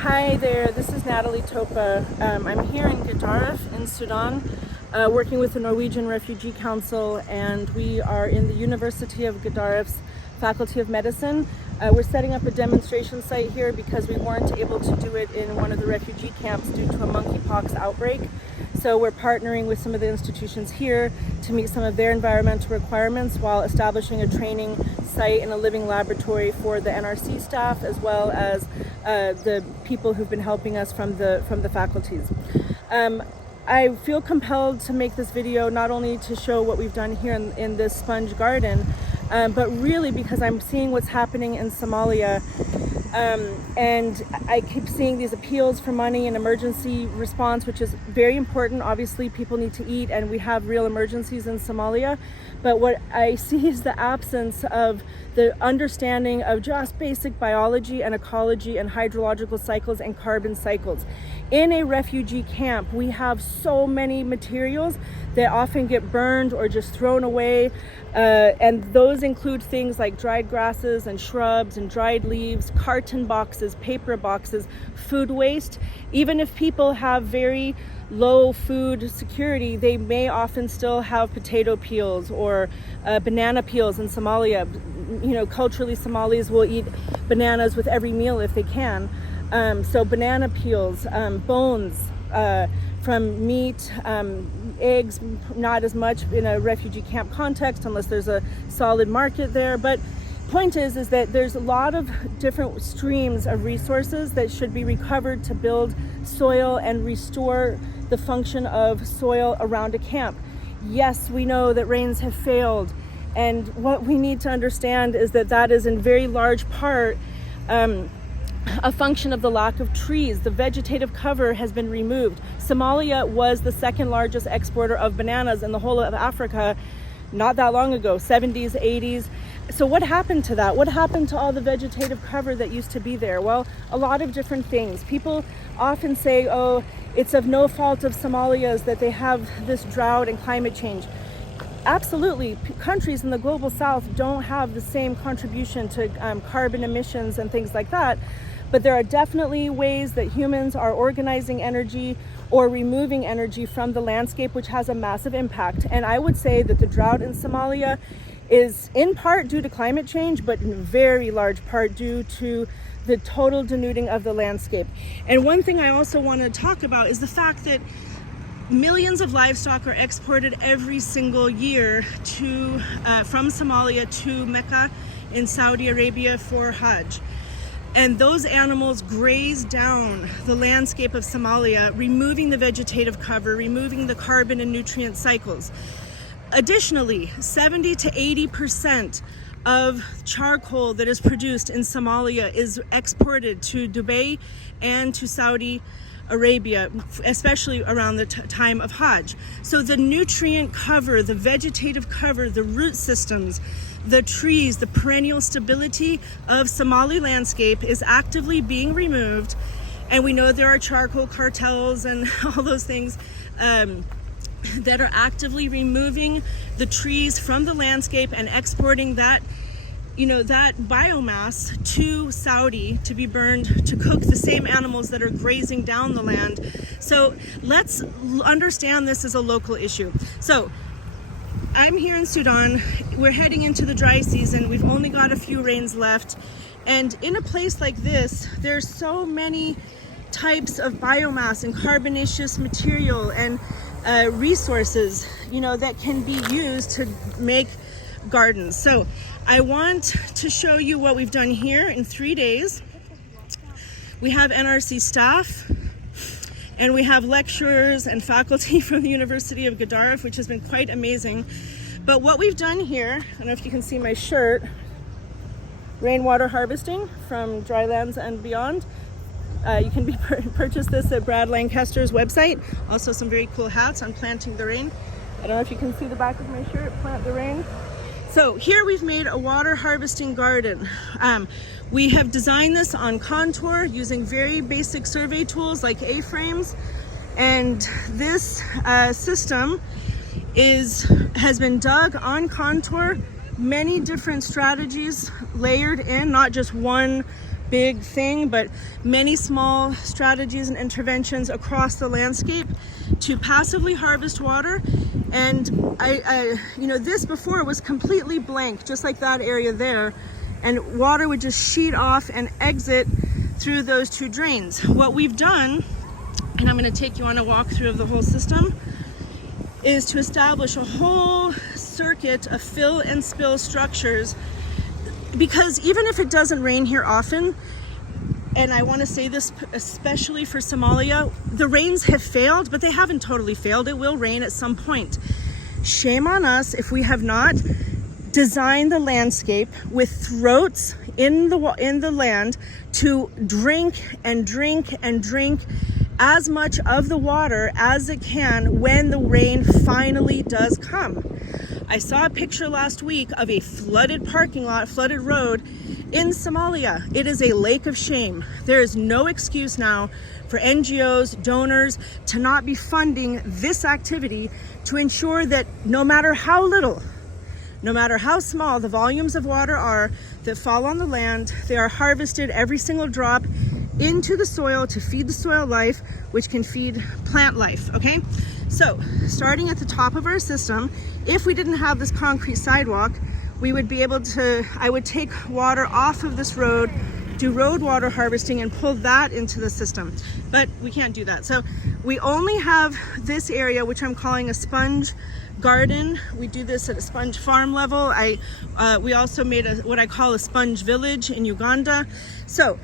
Hi there, this is Natalie Topa. I'm here in Gadaref in Sudan, working with the Norwegian Refugee Council, and we are in the University of Gadaref's Faculty of Medicine. We're setting up a demonstration site here because we weren't able to do it in one of the refugee camps due to a monkeypox outbreak. So we're partnering with some of the institutions here to meet some of their environmental requirements while establishing a training site and a living laboratory for the NRC staff, as well as the people who've been helping us from the faculties. I feel compelled to make this video not only to show what we've done here in this sponge garden, but really because I'm seeing what's happening in Somalia. And I keep seeing these appeals for money and emergency response, which is very important. Obviously, people need to eat, and we have real emergencies in Somalia. But what I see is the absence of the understanding of just basic biology and ecology and hydrological cycles and carbon cycles. In a refugee camp, we have so many materials that often get burned or just thrown away. And those include things like dried grasses and shrubs and dried leaves, carton boxes, paper boxes, food waste. Even if people have very low food security, they may often still have potato peels or banana peels in Somalia. You know, culturally, Somalis will eat bananas with every meal if they can. So banana peels, bones from meat, eggs, not as much in a refugee camp context unless there's a solid market there. But point is that there's a lot of different streams of resources that should be recovered to build soil and restore the function of soil around a camp. Yes, we know that rains have failed, and what we need to understand is that that is in very large part a function of the lack of trees. The vegetative cover has been removed. Somalia was the second largest exporter of bananas in the whole of Africa not that long ago, 70s, 80s. So what happened to that? What happened to all the vegetative cover that used to be there? Well, a lot of different things. People often say, oh, it's of no fault of Somalia's that they have this drought and climate change. Absolutely, countries in the global south don't have the same contribution to carbon emissions and things like that. But there are definitely ways that humans are organizing energy or removing energy from the landscape, which has a massive impact. And I would say that the drought in Somalia is in part due to climate change, but in very large part due to the total denuding of the landscape. And one thing I also want to talk about is the fact that millions of livestock are exported every single year from Somalia to Mecca in Saudi Arabia for Hajj. And those animals graze down the landscape of Somalia, removing the vegetative cover, removing the carbon and nutrient cycles. Additionally, 70 to 80% of charcoal that is produced in Somalia is exported to Dubai and to Saudi Arabia, especially around the time of Hajj. So the nutrient cover, the vegetative cover, the root systems, the trees, the perennial stability of Somali landscape is actively being removed. And we know there are charcoal cartels and all those things that are actively removing the trees from the landscape and exporting that, that biomass to Saudi to be burned to cook the same animals that are grazing down the land. So let's understand this as a local issue. So I'm here in Sudan. We're heading into the dry season. We've only got a few rains left. And in a place like this, there's so many types of biomass and carbonaceous material and resources, that can be used to make gardens. So I want to show you what we've done here in 3 days. We have NRC staff, and we have lecturers and faculty from the University of Gadaref, which has been quite amazing. But what we've done here, I don't know if you can see my shirt, rainwater harvesting from Drylands and Beyond. You can purchase this at Brad Lancaster's website. Also some very cool hats on Planting the Rain. I don't know if you can see the back of my shirt, Plant the Rain. So here we've made a water harvesting garden. We have designed this on contour using very basic survey tools like A-frames. And this system has been dug on contour, many different strategies layered in, not just one big thing, but many small strategies and interventions across the landscape to passively harvest water. And this before was completely blank, just like that area there, and water would just sheet off and exit through those two drains. What we've done, and I'm going to take you on a walkthrough of the whole system, is to establish a whole circuit of fill and spill structures, because even if it doesn't rain here often, and I want to say this especially for Somalia, the rains have failed, but they haven't totally failed. It will rain at some point. Shame on us if we have not designed the landscape with throats in the land to drink and drink and drink as much of the water as it can when the rain finally does come. I saw a picture last week of a flooded parking lot, flooded road in Somalia. It is a lake of shame. There is no excuse now for NGOs, donors to not be funding this activity to ensure that no matter how little, no matter how small the volumes of water are that fall on the land, they are harvested, every single drop, into the soil to feed the soil life, which can feed plant life, okay? So, starting at the top of our system, if we didn't have this concrete sidewalk, we would be able to, I would take water off of this road, do road water harvesting and pull that into the system. But we can't do that. So we only have this area, which I'm calling a sponge garden. We do this at a sponge farm level. We also made what I call a sponge village in Uganda. So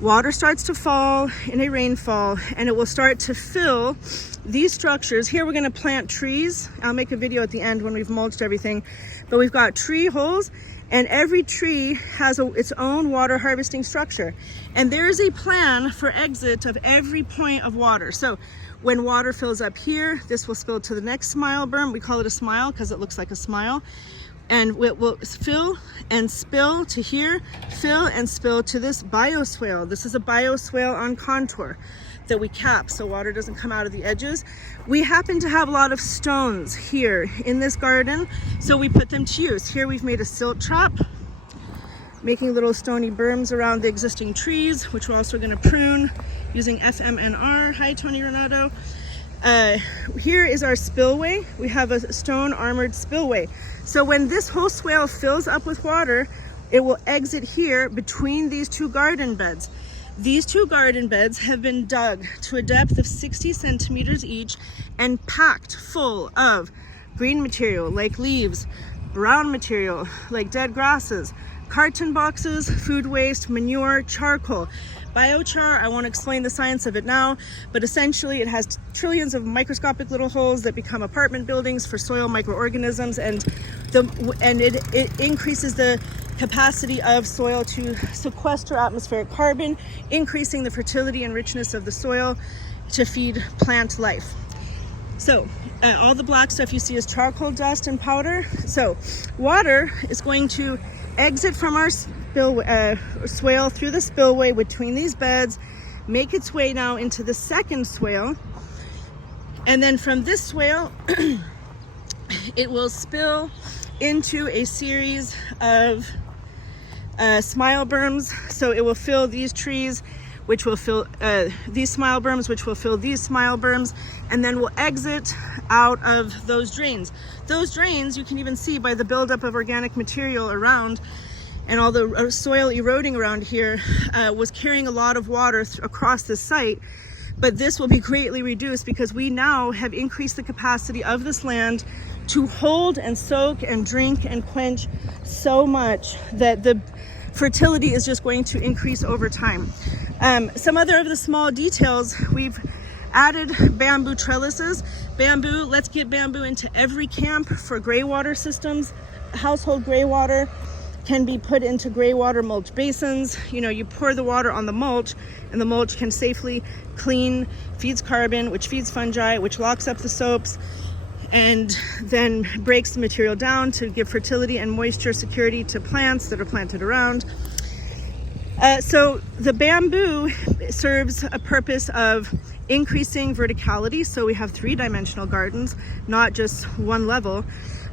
water starts to fall in a rainfall and it will start to fill these structures. Here we're going to plant trees. I'll make a video at the end when we've mulched everything. But we've got tree holes, and every tree has its own water harvesting structure. And there's a plan for exit of every point of water. So when water fills up here, this will spill to the next smile berm. We call it a smile because it looks like a smile. And it will fill and spill to here, fill and spill to this bioswale. This is a bioswale on contour that we cap so water doesn't come out of the edges. We happen to have a lot of stones here in this garden, so we put them to use. Here we've made a silt trap, making little stony berms around the existing trees, which we're also going to prune using FMNR. Hi, Tony Renato. Here is our spillway. We have a stone armored spillway. So when this whole swale fills up with water, it will exit here between these two garden beds. These two garden beds have been dug to a depth of 60 centimeters each and packed full of green material like leaves, brown material like dead grasses, carton boxes, food waste, manure, charcoal. Biochar, I won't explain the science of it now, but essentially it has trillions of microscopic little holes that become apartment buildings for soil microorganisms, and it increases the capacity of soil to sequester atmospheric carbon, increasing the fertility and richness of the soil to feed plant life. So all the black stuff you see is charcoal dust and powder. So water is going to exit from our swale through the spillway between these beds, make its way now into the second swale, and then from this swale it will spill into a series of smile berms. So it will fill these trees, which will fill these smile berms, which will fill these smile berms, and then we'll exit out of those drains. Those drains, you can even see by the buildup of organic material around and all the soil eroding around here, was carrying a lot of water across this site. But this will be greatly reduced because we now have increased the capacity of this land to hold and soak and drink and quench so much that the fertility is just going to increase over time. Some other of the small details, we've added bamboo trellises. Bamboo, let's get bamboo into every camp for gray water systems. Household gray water can be put into gray water mulch basins. You know, you pour the water on the mulch and the mulch can safely clean, feeds carbon, which feeds fungi, which locks up the soaps, and then breaks the material down to give fertility and moisture security to plants that are planted around. So the bamboo serves a purpose of increasing verticality. So we have 3-dimensional gardens, not just one level.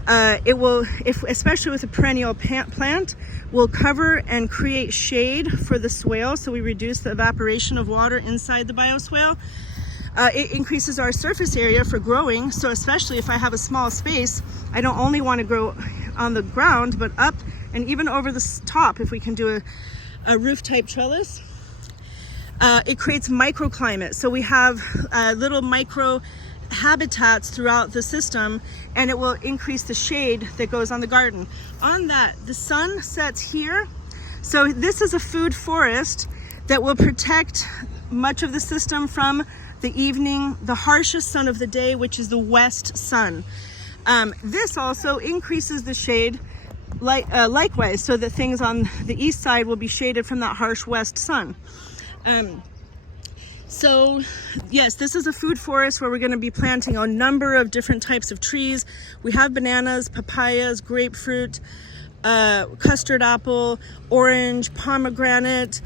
It will, especially with a perennial plant, will cover and create shade for the swale, so we reduce the evaporation of water inside the bioswale. It increases our surface area for growing, so especially if I have a small space, I don't only want to grow on the ground, but up and even over the top if we can do a roof-type trellis. It creates microclimate, so we have little micro habitats throughout the system, and it will increase the shade that goes on the garden. On that, the sun sets here, so this is a food forest that will protect much of the system from the evening, the harshest sun of the day, which is the west sun. This also increases the shade likewise, so that things on the east side will be shaded from that harsh west sun. So yes, this is a food forest where we're going to be planting a number of different types of trees. We have bananas, papayas, grapefruit, custard apple, orange, pomegranate.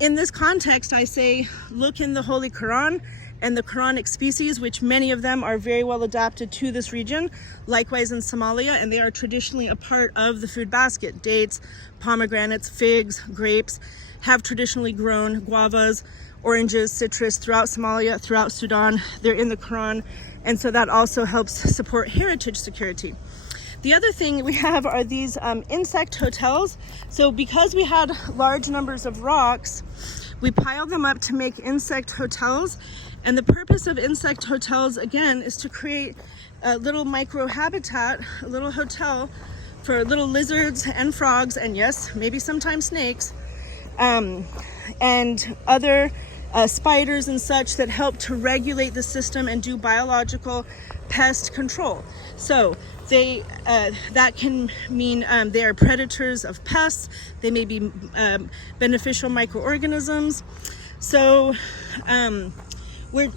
In this context, I say look in the Holy Quran and the Quranic species, which many of them are very well adapted to this region. Likewise in Somalia, and they are traditionally a part of the food basket. Dates, pomegranates, figs, grapes have traditionally grown, guavas, oranges, citrus throughout Somalia, throughout Sudan. They're in the Quran, and so that also helps support heritage security. The other thing we have are these insect hotels. So because we had large numbers of rocks, we piled them up to make insect hotels. And the purpose of insect hotels, again, is to create a little micro habitat, a little hotel for little lizards and frogs, and yes, maybe sometimes snakes, and other spiders and such that help to regulate the system and do biological pest control. So they that can mean they are predators of pests. They may be beneficial microorganisms. So we're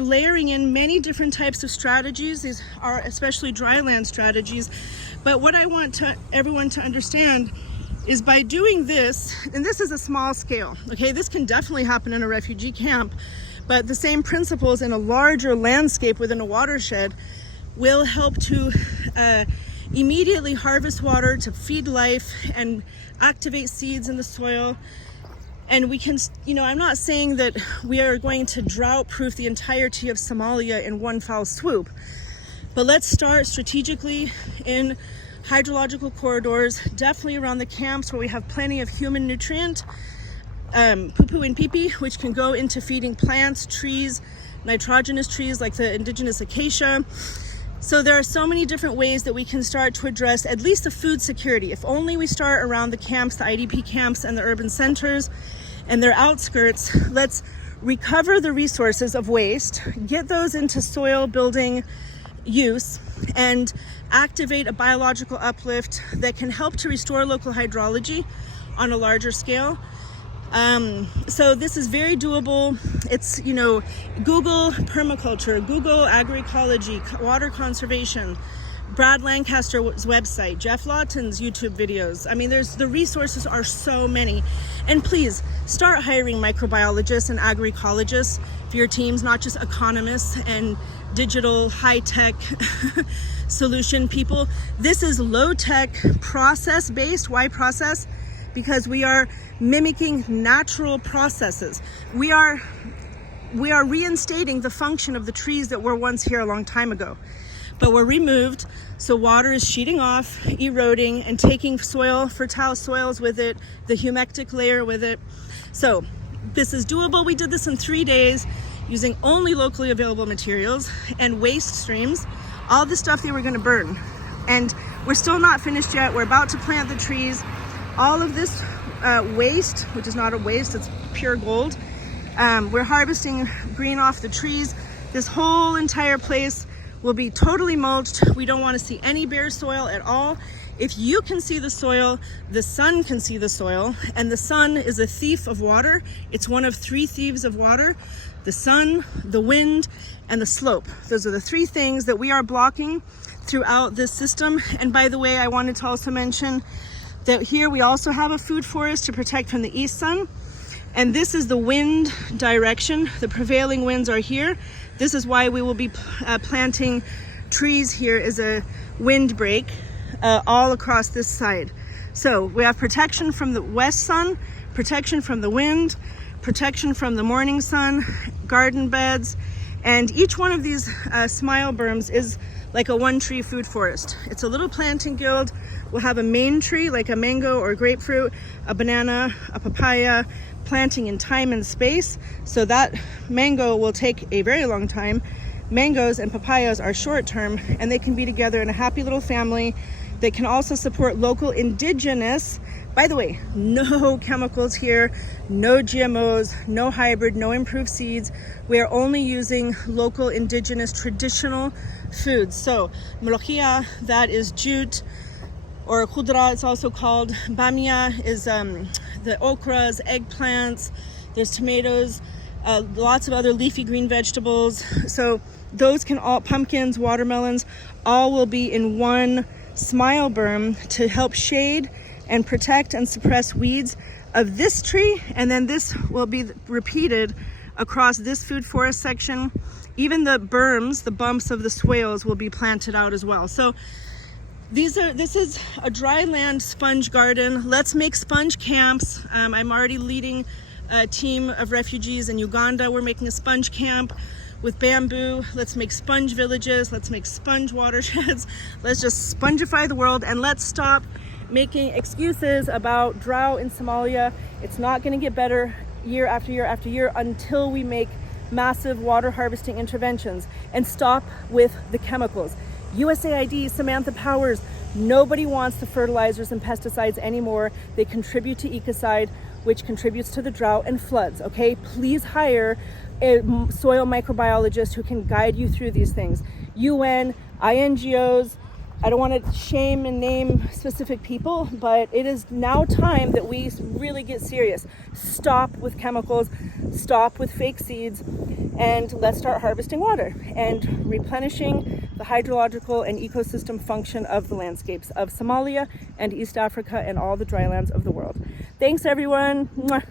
layering in many different types of strategies. These are especially dryland strategies. But what I want everyone to understand is by doing this, and this is a small scale, okay? This can definitely happen in a refugee camp, but the same principles in a larger landscape within a watershed will help to immediately harvest water to feed life and activate seeds in the soil. And we can, I'm not saying that we are going to drought-proof the entirety of Somalia in one foul swoop, but let's start strategically in hydrological corridors, definitely around the camps where we have plenty of human nutrient, poo-poo and pee-pee, which can go into feeding plants, trees, nitrogenous trees like the indigenous acacia. So there are so many different ways that we can start to address at least the food security. If only we start around the camps, the IDP camps and the urban centers and their outskirts, let's recover the resources of waste, get those into soil building use, and activate a biological uplift that can help to restore local hydrology on a larger scale. So this is very doable. It's, Google permaculture, Google agroecology, water conservation, Brad Lancaster's website, Jeff Lawton's YouTube videos. I mean, the resources are so many. And please start hiring microbiologists and agroecologists for your teams, not just economists and digital high-tech solution people. This is low-tech, process-based. Why process? Because we are mimicking natural processes. We are reinstating the function of the trees that were once here a long time ago, but were removed, so water is sheeting off, eroding, and taking fertile soils with it, the humectic layer with it. So this is doable. We did this in 3 days using only locally available materials and waste streams, all the stuff they were going to burn. And we're still not finished yet. We're about to plant the trees. All of this waste, which is not a waste, it's pure gold. We're harvesting green off the trees. This whole entire place will be totally mulched. We don't want to see any bare soil at all. If you can see the soil, the sun can see the soil, and the sun is a thief of water. It's one of 3 thieves of water: the sun, the wind, and the slope. Those are the 3 things that we are blocking throughout this system. And by the way, I wanted to also mention that here we also have a food forest to protect from the east sun. And this is the wind direction. The prevailing winds are here. This is why we will be planting trees here is a windbreak all across this side. So we have protection from the west sun, protection from the wind, protection from the morning sun, garden beds, and each one of these smile berms is like a one tree food forest. It's a little planting guild. We'll have a main tree like a mango or grapefruit, a banana, a papaya, planting in time and space. So that mango will take a very long time. Mangoes and papayas are short term, and they can be together in a happy little family. They can also support local indigenous, by the way, no chemicals here, no GMOs, no hybrid, no improved seeds. We are only using local indigenous traditional foods. So molokhia, that is jute, or khudra it's also called. Bamia is the okras, eggplants, there's tomatoes, lots of other leafy green vegetables. So those can all, pumpkins, watermelons, all will be in one smile berm to help shade and protect and suppress weeds of this tree. And then this will be repeated across this food forest section. Even the berms, the bumps of the swales, will be planted out as well. So this is a dry land sponge garden. Let's make sponge camps. I'm already leading a team of refugees in Uganda. We're making a sponge camp with bamboo. Let's make sponge villages. Let's make sponge watersheds. Let's just spongify the world, and let's stop making excuses about drought in Somalia. It's not going to get better year after year after year until we make massive water harvesting interventions and stop with the chemicals. USAID, Samantha Powers, nobody wants the fertilizers and pesticides anymore. They contribute to ecocide, which contributes to the drought and floods, okay? Please hire a soil microbiologist who can guide you through these things. UN, INGOs, I don't want to shame and name specific people, but it is now time that we really get serious. Stop with chemicals, stop with fake seeds, and let's start harvesting water and replenishing the hydrological and ecosystem function of the landscapes of Somalia and East Africa and all the drylands of the world. Thanks, everyone. Mwah.